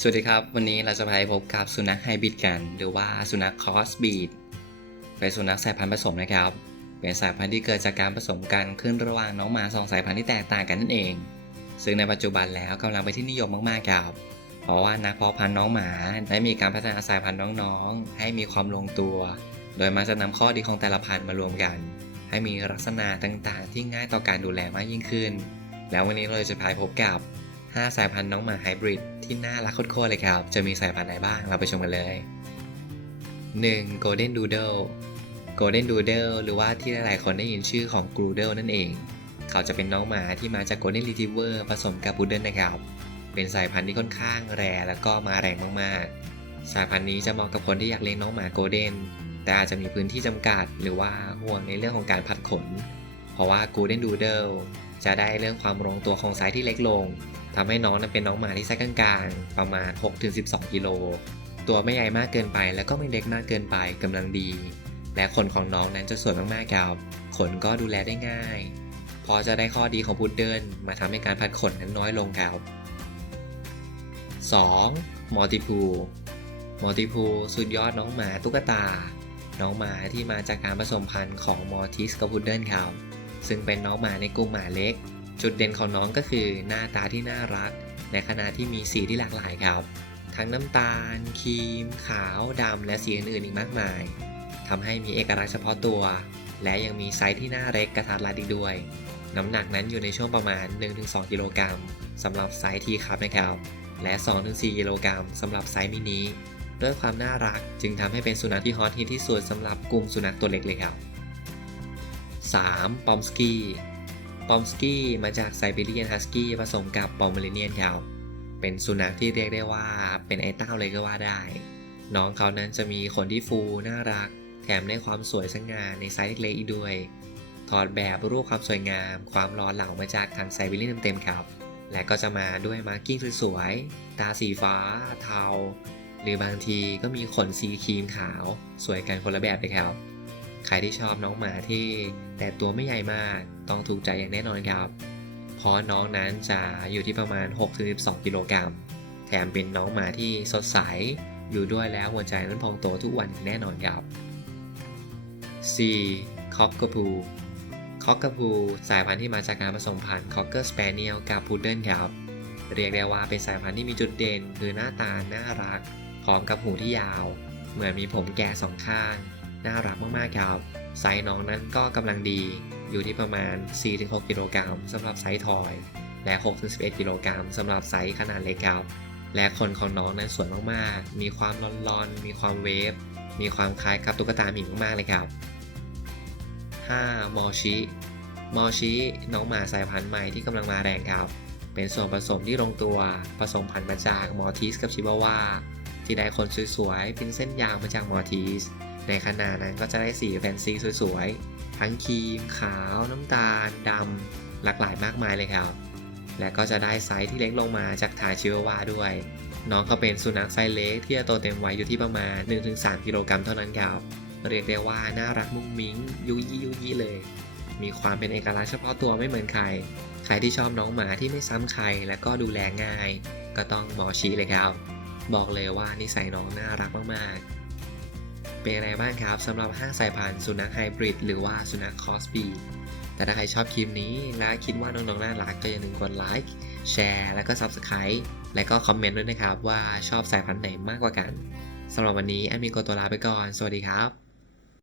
สวัสดีครับ วันนี้เราจะไปพบกับสุนัขไฮบริดกัน หรือว่าสุนัขคอสบีดเป็นสุนัขสายพันธุ์ผสมนะครับ เป็นสายพันธุ์ที่เกิดจากการผสมกันขึ้นระหว่างน้องหมาสองสายพันธุ์ที่แตกต่างกันนั่นเอง ซึ่งในปัจจุบันแล้วกำลังไปที่นิยมมากๆครับ เพราะว่านักเพาะพันธุ์น้องหมาได้มีการพัฒนาสายพันธุ์น้องๆ ให้มีความลงตัว โดยมักจะนำข้อดีของแต่ละพันธุ์มารวมกัน ให้มีลักษณะต่างๆ ที่ง่ายต่อการดูแลมากยิ่งขึ้น แล้ววันนี้เราจะพาไปพบกับ 5 สายพันธุ์น้องหมาไฮบริด ที่น่ารักโคตรๆเลยครับ จะมีสายพันธุ์ไหนบ้าง เราไปชมกันเลย 1. Golden Doodle Golden Doodle หรือว่าที่หลายๆคนได้ยินชื่อของ Groodle นั่นเอง เขาจะเป็นน้องหมาที่มาจาก Golden Retriever ผสมกับ Poodle นะครับ เป็นสายพันธุ์ที่ค่อนข้างแรแล้วก็มาแรงมากๆ สายพันธุ์นี้จะเหมาะกับคนที่อยากเลี้ยงน้องหมา Golden แต่อาจจะมีพื้นที่จำกัด หรือว่าห่วงในเรื่องของการพัดขน เพราะว่า Golden Doodle จะได้เรื่องความลงตัวของไซส์ที่เล็กลงทำให้น้องนั้นเป็นน้องหมาที่ไซส์กลางๆ ประมาณ 6-12 กิโล ตัวไม่ใหญ่มากเกินไปแล้วก็ไม่เล็กมากเกินไปกำลังดี และขนของน้องนั้นจะสวยมากๆครับขนก็ดูแลได้ง่าย พอจะได้ข้อดีของพุดเดิลมาทำให้การพัดขนนั้นน้อยลงครับ 2. มอติพูมอติพูสุดยอดน้องหมาตุ๊กตา น้องหมาที่มาจากการผสมพันธุ์ของมอทิสกับพุดเดิลครับ ซึ่งเป็นน้องหมาในกลุ่มหมาเล็ก จุดเด่นของน้องก็คือหน้าตาที่น่ารัก ในขณะที่มีสีที่หลากหลายครับ ทั้งน้ำตาล ครีม ขาวดำและสีอื่นๆอีกมากมายทำให้มีเอกลักษณ์เฉพาะตัว และยังมีไซส์ที่น่าเล็กกระทัดรัดอีกด้วย น้ำหนักนั้นอยู่ในช่วงประมาณ 1-2 กิโลกรัมสำหรับไซส์ทีครับนะครับ และ 2-4 กิโลกรัมสำหรับไซส์มินิด้วยความน่ารักจึงทำให้เป็นสุนัขที่ฮอตฮิตที่สุดสำหรับกลุ่มสุนัขตัวเล็กเลยครับ 3. ปอมสกี้ปอมสกี้มาจากไซบีเรียนฮัสกี้ผสมกับปอมเมริเนียนครับเป็นสุนัขที่เรียกได้ว่าเป็นไอ้เต้าเลยก็ว่าได้ น้องเขานั้นจะมีขนที่ฟูน่ารัก แถมได้ความสวยสง่าในไซส์เล็กๆอีกด้วย ถอดแบบรูปความสวยงาม ความร้อนเหลามาจากทางไซบีเรียนเต็มๆครับ และก็จะมาด้วยมาร์กิ้งสวยๆ ตาสีฟ้า เทา หรือบางทีก็มีขนสีครีมขาว สวยกันคนละแบบเลยครับ ใครที่ชอบน้องหมาที่แต่ตัวไม่ใหญ่มากต้องถูกใจอย่างแน่นอนครับ เพราะน้องนั้นจะอยู่ที่ประมาณ 6-12 กิโลกรัม แถมเป็นน้องหมาที่สดใส อยู่ด้วยแล้วหัวใจนั้นพองโตทุกวันอย่างแน่นอนครับ 4. คอกก r พูคอกก r พูสายพันธุ์ที่มาจากการผสมพันธุ์คอกเกอร์สเปเนียลกับพุดเดิ้ลครับ เรียกได้ว่าเป็นสายพันธุ์ที่มีจุดเด่น คือหน้าตาน่ารัก พร้อมกับหูที่ยาว เหมือนมีผมแก่สองข้าง น่ารักมากๆครับ ไซส์น้องนั้นก็กำลังดี อยู่ที่ประมาณ 4-6 กิโลกรัมสำหรับไซส์ทอย และ 6-11 กิโลกรัมสำหรับไซส์ขนาดเล็กครับและขนของน้องนั้นสวยมากๆ มีความลอนๆ มีความเวฟ มีความคล้ายกับตุ๊กตาหมีมากๆเลยครับ 5. มอชิ มอชิ น้องหมาสายพันธุ์ใหม่ที่กำลังมาแรงครับ เป็นส่วนผสมที่ลงตัว ผสมพันธุ์มาจากมอทิสกับชิบาว่า ที่ได้ขนสวยๆ เป็นเส้นยาวมาจากมอทิส ในขณะนั้นก็จะได้สีแฟนซีสวยๆ ทั้งครีม ขาว น้ำตาลดำหลากหลายมากมายเลยครับ และก็จะได้ไซส์ที่เล็กลงมาจากทาชิวาวาด้วย น้องเขาเป็นสุนัขไซส์เล็กที่จะโตเต็มวัยอยู่ที่ประมาณ 1-3 กิโลกรัมเท่านั้นครับ เรียกได้ว่าน่ารักมุ้งมิ้ง ยุยี่ยุยี่เลย มีความเป็นเอกลักษณ์เฉพาะตัวไม่เหมือนใคร ใครที่ชอบน้องหมาที่ไม่ซ้ำใครและก็ดูแลง่าย ก็ต้องหมอชี้เลยครับ บอกเลยว่านิสัยน้องน่ารักมากๆ เป็นอะไรบ้างครับสำหรับห้างสายพันธุ์สุนัขไฮบริดหรือว่าสุนัขคอสบีแต่ถ้าใครชอบคลิปนี้และคิดว่าน้องๆน่ารักก็อย่าลืมกดไลค์แชร์แล้วก็ Subscribe และก็คอมเมนต์ด้วยนะครับว่าชอบสายพันธุ์ไหนมากกว่ากันสำหรับวันนี้แอดมินโกตัวลาไปก่อน สวัสดีครับ